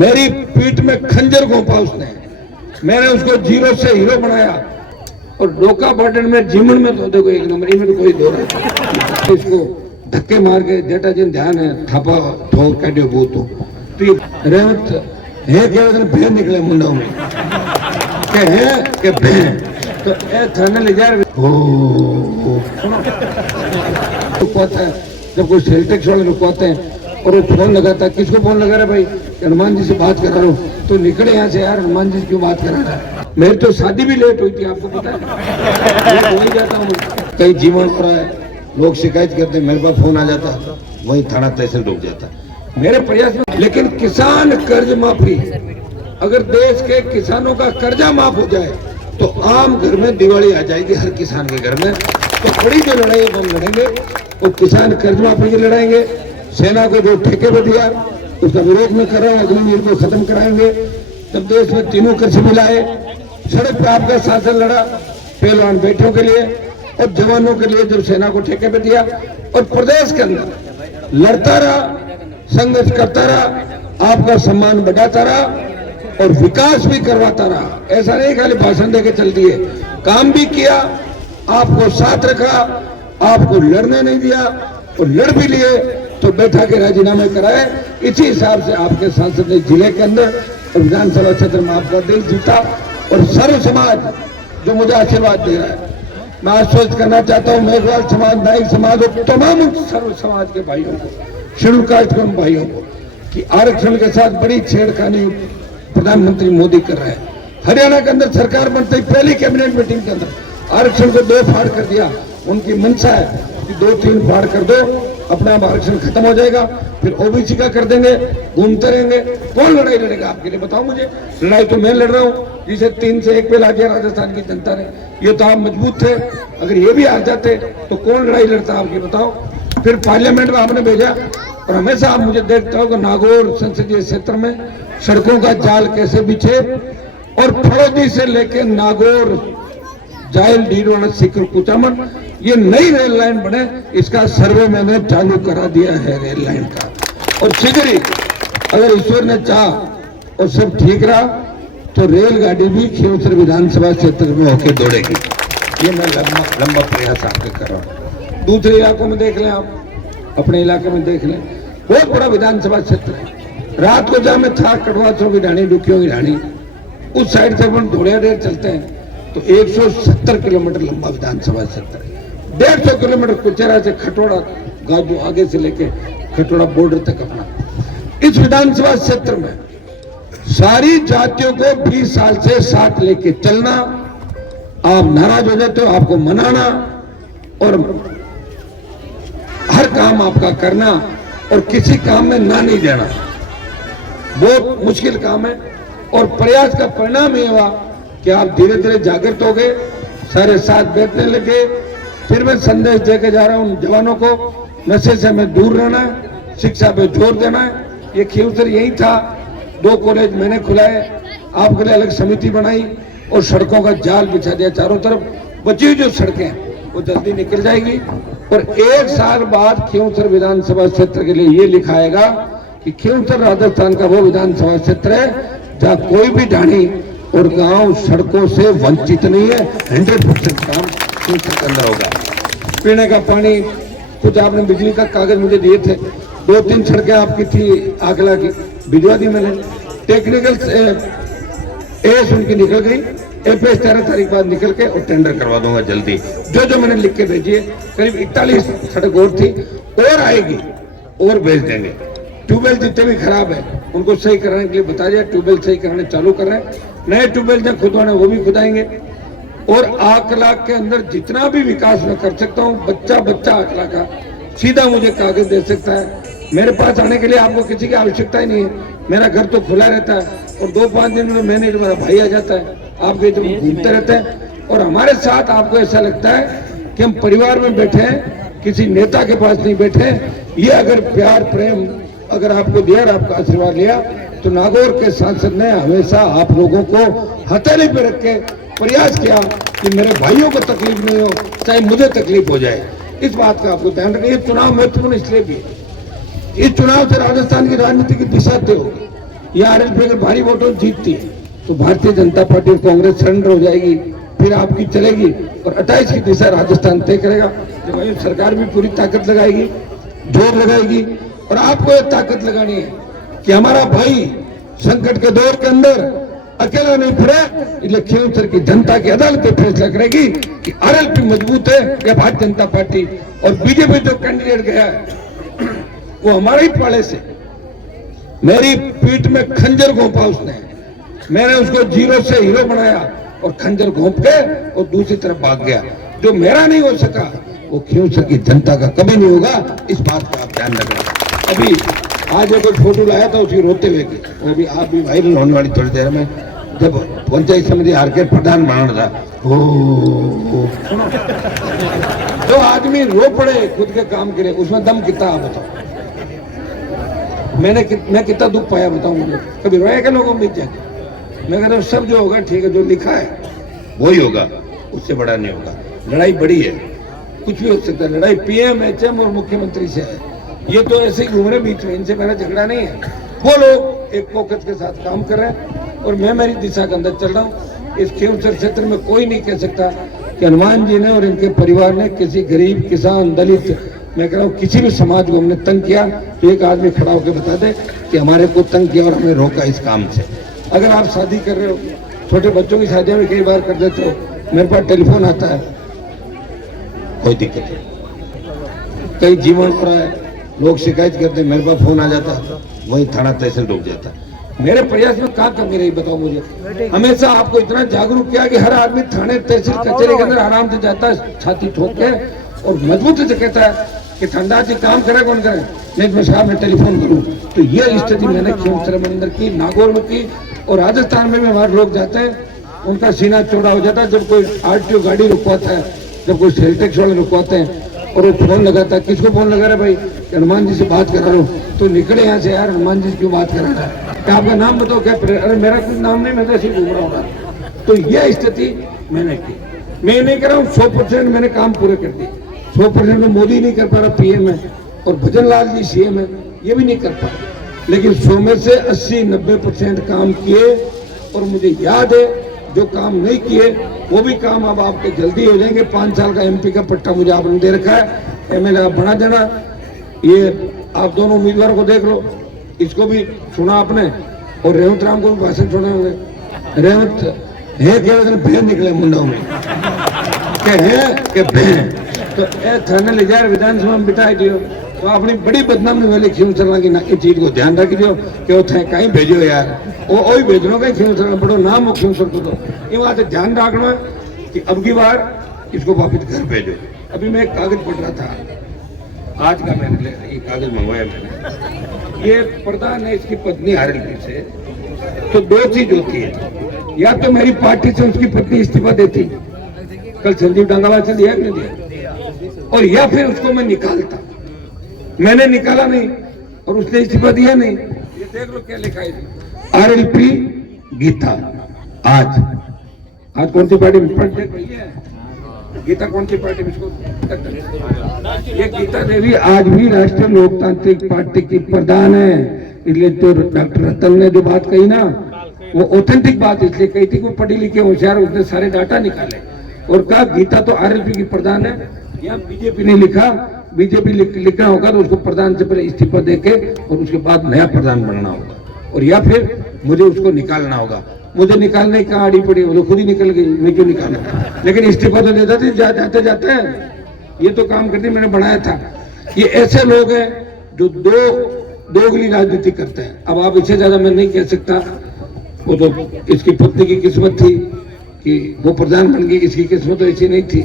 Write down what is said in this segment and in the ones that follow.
मेरी पीठ में खंजर घोंपा उसने। मैंने उसको जीरो से हीरो बनाया और डोका बटन में जीवन में तो देखो एक नंबर में तो कोई दो रहा। इसको धक्के मार के जेठा जी ध्यान है थापा ठोर काटियो वो तो रेवत है केवल भेड़ निकले मुंडा में के है के भेड़ तो ए थाने ले जा रुकवाता है। जब कोई सेल टैक्स वाले रुकवाते हैं और वो फोन लगाता है, किसको फोन लगा रहा है भाई? हनुमान जी से बात करा रहा हूँ। तो निकले यहाँ से यार, हनुमान जी से क्यों बात करा रहा है? मेरी तो शादी भी लेट हुई थी, आपको पता है। वही जाता हूँ कहीं जीवन हो रहा है, लोग शिकायत करते, मेरे पास फोन आ जाता, वही थाना तहसील रुक जाता मेरे प्रयास में। लेकिन किसान कर्ज माफी, अगर देश के किसानों का कर्जा माफ हो जाए तो आम घर में दिवाली आ जाएगी, हर किसान के घर में। तो बड़ी जो लड़ाई हम लड़ेंगे वो किसान कर्ज माफी की लड़ाएंगे। सेना को जो ठेके पे दिया उसका विरोध में कर रहा है, अग्निवीर को खत्म कराएंगे। जब देश में तीनों कृषि मिलाए, सड़क पर आपका शासन लड़ा पहलवान बेटियों के लिए और जवानों के लिए, जब सेना को ठेके पे दिया और प्रदेश के अंदर लड़ता रहा, संघर्ष करता रहा, आपका सम्मान बढ़ाता रहा और विकास भी करवाता रहा। ऐसा नहीं खाली भाषण देके चल दिए, काम भी किया, आपको साथ रखा, आपको लड़ने नहीं दिया और लड़ भी लिए तो बैठा के राजीनामे कराए। इसी हिसाब से आपके सांसद ने जिले के अंदर और विधानसभा क्षेत्र में आपका दिल जीता। और सर्व समाज जो मुझे आशीर्वाद दे रहा है, मैं आश्वस्त करना चाहता हूँ मेघवाल समाज, नाइक समाज और तमाम सर्व समाज के भाइयों को, शेड्यूल कास्ट के भाइयों को कि आरक्षण के साथ बड़ी छेड़खानी प्रधानमंत्री मोदी कर रहे हैं। हरियाणा के अंदर सरकार बनते ही पहली कैबिनेट मीटिंग के अंदर आरक्षण को 2 फाड़ कर दिया। उनकी मंशा है कि 2-3 फाड़ कर दो, अपना आरक्षण खत्म हो जाएगा, फिर ओबीसी का कर देंगे, घूमते रहेंगे। कौन लड़ाई लड़ेगा आपके लिए? बताओ मुझे। लड़ाई तो मैं लड़ रहा हूँ, जिसे 3 से 1 पे ला दिया राजस्थान की जनता ने। ये तो आप मजबूत थे, अगर ये भी हार जाते तो कौन लड़ाई लड़ता आपकी? बताओ। फिर पार्लियामेंट में आपने भेजा और हमेशा आप मुझे देखते हो कि नागौर संसदीय क्षेत्र में सड़कों का जाल कैसे बिछे और फड़ौदी से लेके नागौर जायल डीडोना सीकर कुचामन ये नई रेल लाइन बने, इसका सर्वे मैंने चालू करा दिया है रेल लाइन का। और शीघ्र ही अगर ईश्वर ने चाह और सब ठीक रहा तो रेलगाड़ी भी खियोसर विधानसभा क्षेत्र में होकर दौड़ेगी। ये मैं लंबा प्रयास आपके कर रहा हूँ। दूसरे इलाकों में देख लें, आप अपने इलाके में देख लें, बहुत बड़ा विधानसभा क्षेत्र है। रात को जहाँ में था कटवाचों की ढाणी, डुकियों की ढाणी, उस साइड से अपन थोड़े देर चलते हैं तो 170 किलोमीटर लंबा विधानसभा क्षेत्र है। 150 किलोमीटर कुचेरा से खटोड़ा गाजू आगे से लेके खटोड़ा बॉर्डर तक अपना। इस विधानसभा क्षेत्र में सारी जातियों को 20 साल से साथ लेके चलना। आप नाराज हो जाते हो, आपको मनाना और हर काम आपका करना और किसी काम में ना नहीं देना बहुत मुश्किल काम है। और प्रयास का परिणाम ये हुआ कि आप धीरे धीरे जागृत हो गए, सारे साथ बैठने लगे। फिर मैं संदेश देके जा रहा हूँ जवानों को, नशे से हमें दूर रहना है, शिक्षा पे जोर देना है। ये खियोसर यही था, 2 कॉलेज मैंने खुलाए, आपके लिए अलग समिति बनाई और सड़कों का जाल बिछा दिया चारों तरफ। बची हुई जो सड़कें वो जल्दी निकल जाएगी और 1 साल बाद खियोसर विधानसभा क्षेत्र के लिए ये लिखाएगा कि खियोसर राजस्थान का वो विधानसभा क्षेत्र है जहाँ कोई भी ढाणी और गांव सड़कों से वंचित नहीं है। 100% काम खियोसर के अंदर होगा। पीने का पानी, कुछ आपने बिजली का कागज मुझे दिए थे, 2-3 सड़कें आपकी थी आगला की, भिजवा दी मैंने। टेक्निकल एस उनकी निकल गई, एपीएस 13 तारीख बाद निकल के और टेंडर करवा दूंगा जल्दी। जो मैंने लिख के भेजी है, करीब 41 सड़क और थी और आएगी और भेज देंगे। ट्यूबवेल जितने भी खराब है उनको सही कराने के लिए बता दिया, ट्यूबवेल सही कराने चालू कर रहे हैं। नए ट्यूबवेल जब खुदवाना वो भी खुदाएंगे। और आकला के अंदर जितना भी विकास मैं कर सकता हूँ, बच्चा आकला का सीधा मुझे कागज दे सकता है। मेरे पास आने के लिए आपको किसी की आवश्यकता ही नहीं है, मेरा घर तो खुला रहता है और 2-5 दिन में मैंने मेरा भाई आ जाता है, आपके जो घूमते रहते हैं। और हमारे साथ आपको ऐसा लगता है कि हम परिवार में बैठे हैं, किसी नेता के पास नहीं बैठे हैं। ये अगर प्यार प्रेम अगर आपको दिया और आपका आशीर्वाद लिया तो नागौर के सांसद ने हमेशा आप लोगों को हथेली पे रख के प्रयास किया कि मेरे भाइयों को तकलीफ नहीं हो, चाहे मुझे तकलीफ हो जाए। इस बात का आपको ध्यान रखना। ये चुनाव महत्वपूर्ण इसलिए भी है, इस चुनाव से राजस्थान की राजनीति की दिशा तय होगी। ये आरएलपी अगर भारी वोटों जीतती है तो भारतीय जनता पार्टी और कांग्रेस सरेंडर हो जाएगी, फिर आपकी चलेगी और 28 की दिशा राजस्थान तय करेगा। जब भाई सरकार भी पूरी ताकत लगाएगी, जोर लगाएगी और आपको ये ताकत लगानी है कि हमारा भाई संकट के दौर के अंदर अकेला नहीं फिरे, इसलिए खींवसर की जनता की अदालत फैसला करेगी कि आरएलपी मजबूत है या भारतीय जनता पार्टी। और बीजेपी जो कैंडिडेट गया है वो हमारे ही पाले से, मेरी पीठ में खंजर घोंपा उसने, मैंने उसको जीरो से हीरो बनाया और खंजर घोंप के और दूसरी तरफ भाग गया। जो मेरा नहीं हो सका वो खींवसर की जनता का कभी नहीं होगा, इस बात का आप ध्यान रखना। अभी आज एक फोटो लाया था उसकी रोते हुए की, वो भी आप भी वायरल होने वाली थोड़ी देर में, जब पंचायत समिति हार के प्रधान बनाना था। तो आदमी रो पड़े खुद के काम के लिए, उसमें दम कितना आप बताओ। मैं कितना दुख पाया बताऊं मुझे, कभी रोया क्या लोगों बीच जाके। मैं कहता हूँ सब जो होगा ठीक है, जो लिखा है वही होगा, उससे बड़ा नहीं होगा। लड़ाई बड़ी है, कुछ भी हो सकता है। लड़ाई पीएम एचएम और मुख्यमंत्री से है, ये तो ऐसे ही घूम रहे बीच में, इनसे मेरा झगड़ा नहीं है। वो लोग एक फोकस के साथ काम कर रहे हैं और मैं मेरी दिशा के अंदर चल रहा हूँ। इस खींवसर क्षेत्र में कोई नहीं कह सकता कि हनुमान जी ने और इनके परिवार ने किसी गरीब, किसान, दलित, मैं कह रहा हूँ किसी भी समाज को हमने तंग किया तो एक आदमी खड़ा होकर बता दे कि हमारे को तंग किया और हमें रोका इस काम से। अगर आप शादी कर रहे हो, छोटे बच्चों की शादियां भी कई बार कर देते हो, मेरे पास टेलीफोन आता है, कोई दिक्कत नहीं, कई जीवन हो रहा है, लोग शिकायत करते, मेरे पास फोन आ जाता, वही थाना तहसील रुक जाता। मेरे प्रयास में क्या कमी रही बताओ मुझे। हमेशा आपको इतना जागरूक किया कि हर आदमी थाने तहसील कचहरी के अंदर आराम से जाता है, छाती ठोक के और मजबूती से कहता है कि ठंडा जी काम करे कौन करे, नहीं मैं साहब मैं टेलीफोन करूं। तो ये स्थिति मैंने खींवसर मंदिर की, नागौर में की और राजस्थान में भी हमारे लोग जाते हैं, उनका सीना चौड़ा हो जाता है जब कोई आरटीओ गाड़ी रुकवाता है, जब कोई सेल टैक्स वाले रुकवाते हैं और वो फोन लगाता है। किसको फोन लगा रहा है भाई, हनुमान जी से बात करा रहा हूँ, तो निकले यहाँ से यार, हनुमान जी से क्यों बात करा रहा है, क्या आपका नाम बताओ क्या। अरे मेरा कुछ नाम नहीं, मैं तो ऐसे ही घूम रहा हूँ। तो यह स्थिति मैंने की। मैं नहीं कर रहा हूँ 100% मैंने काम पूरे कर दिए, 100% में मोदी नहीं कर पा रहा पीएम है और भजन लाल जी सीएम है, ये भी नहीं कर पा रहा, लेकिन 100 में से 80-90% काम किए। और मुझे याद है जो काम नहीं किए वो भी काम अब आपके जल्दी हो जाएंगे। 5 साल का एमपी का पट्टा मुझे आपने दे रखा है, एमएलए आप बना देना। ये आप दोनों उम्मीदवारों को देख लो, इसको भी सुना आपने और रेवंत राम को भी भाषण सुने होंगे। रेवंत है केवल भेड़ निकले मुंडों में के भेड़, तो थाने ले जाए विधानसभा में बिठाई दियो तो अपनी बड़ी बदनामी वाली खींवसर की चीज को ध्यान रख दियो कि वो थे कहीं भेजो यार, वो भेजनो कहीं खींवसर बड़ो नाम हो खींवसर को, तो ये बात ध्यान रखना कि अब की बार इसको वापिस घर भेजो। अभी मैं एक कागज पढ़ रहा था आज का, मैंने ये कागज मंगवाया मैंने। ये प्रधान है, इसकी पत्नी आरएलपी से, तो 2 चीज होती है, या तो मेरी पार्टी से उसकी पत्नी इस्तीफा देती, कल संजीव डांगावाल से दिया नहीं दिया, और या फिर उसको मैं निकालता। मैंने निकाला नहीं और उसने इस्तीफा दिया नहीं। ये देख लो क्या लिखा है, आरएलपी गीता। आज कौन सी पार्टी में गीता, कौन सी पार्टी में, ये गीता देवी आज भी राष्ट्रीय लोकतांत्रिक पार्टी की प्रधान है। इसलिए तो डॉक्टर रतन ने जो बात कही ना, वो ऑथेंटिक बात इसलिए कही थी, वो पढ़ी लिखी होशियार, उसने सारे डाटा निकाले और कहा गीता तो आरएलपी की प्रधान है। यहाँ बीजेपी ने लिखा, बीजेपी लिखना होगा तो उसको प्रधान से पहले इस्तीफा देके और उसके बाद नया प्रधान बनना होगा, और या फिर मुझे उसको निकालना होगा। मुझे निकालने का आड़ी पड़ी, वो तो खुद ही निकल गई, मैं क्यों निकालना, लेकिन इस्तीफा तो देता थी जाते जाते। ये तो काम करती मैंने बनाया था। ये ऐसे लोग हैं जो दोगली राजनीति करते हैं। अब आप इससे ज्यादा मैं नहीं कह सकता, वो तो इसकी पत्नी की किस्मत थी कि वो प्रधान बन गई, इसकी किस्मत तो ऐसी नहीं थी।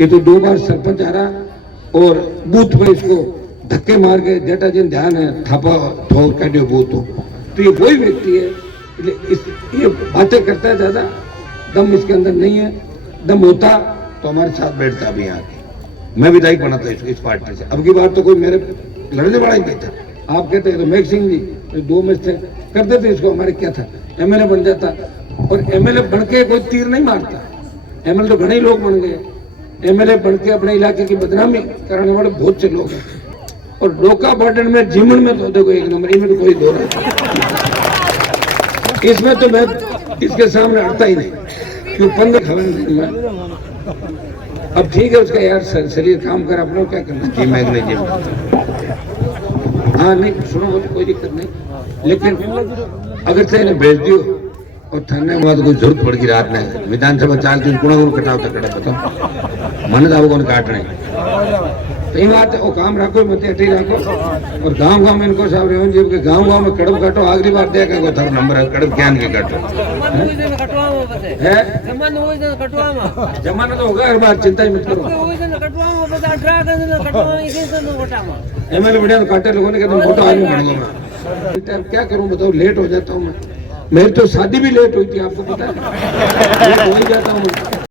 ये तो 2 बार सरपंच आ रहा और बूथ में इसको धक्के मार के जेठा जिन ध्यान है थापा ठोर काटे बूथ हो, तो ये वही व्यक्ति है। ये बातें करता है, ज्यादा दम इसके अंदर नहीं है। दम होता तो हमारे साथ बैठता अभी यहाँ के, मैं विधायक बना था इस पार्टी से। अब की बार तो कोई मेरे लड़ने वाला ही नहीं था। आप कहते हैं तो मेघ सिंह जी 2 में थे, करते थे इसको, हमारे क्या था, एमएलए बन जाता। और एमएलए बन के कोई तीर नहीं मारता, एमएलए तो घने लोग बन गए। एमएलए बन के अपने इलाके की बदनामी कराने वाले बहुत से लोग हैं। और डोका बर्डन में जीवन में तो देखो 1 नंबर, में तो कोई दो रहा। इसमें तो मैं इसके सामने अड़ता ही नहीं, क्यों 15 खबर नहीं है। अब ठीक है उसका यार शरीर काम कर, आप लोग क्या करना जी मैं जी। हाँ नहीं सुनो मुझे कोई दिक्कत नहीं, लेकिन अगर से इन्हें भेज दियो और थाने में तो कोई जरूरत पड़ गई रात में विधानसभा चाल की कुणा को कटाव तक कटा बताओ मन तो आपको काट नहीं तो ये बात है। वो काम रखो मत हटी रखो और गांव गांव में इनको साहब रेवन जी के गांव गांव में कड़ब काटो। अगली बार देखा को थारा नंबर है कड़ब ज्ञान के काटो है जमाना तो होगा हर बार, चिंता ही मत करो। एमएलए बढ़िया तो काटे लोगों ने कहते फोटो आगे बढ़ूंगा मैं, क्या करूं बताओ, लेट हो जाता हूँ मैं। मेरी तो शादी भी लेट हुई थी आपको पता है, लेट हो ही जाता हूँ।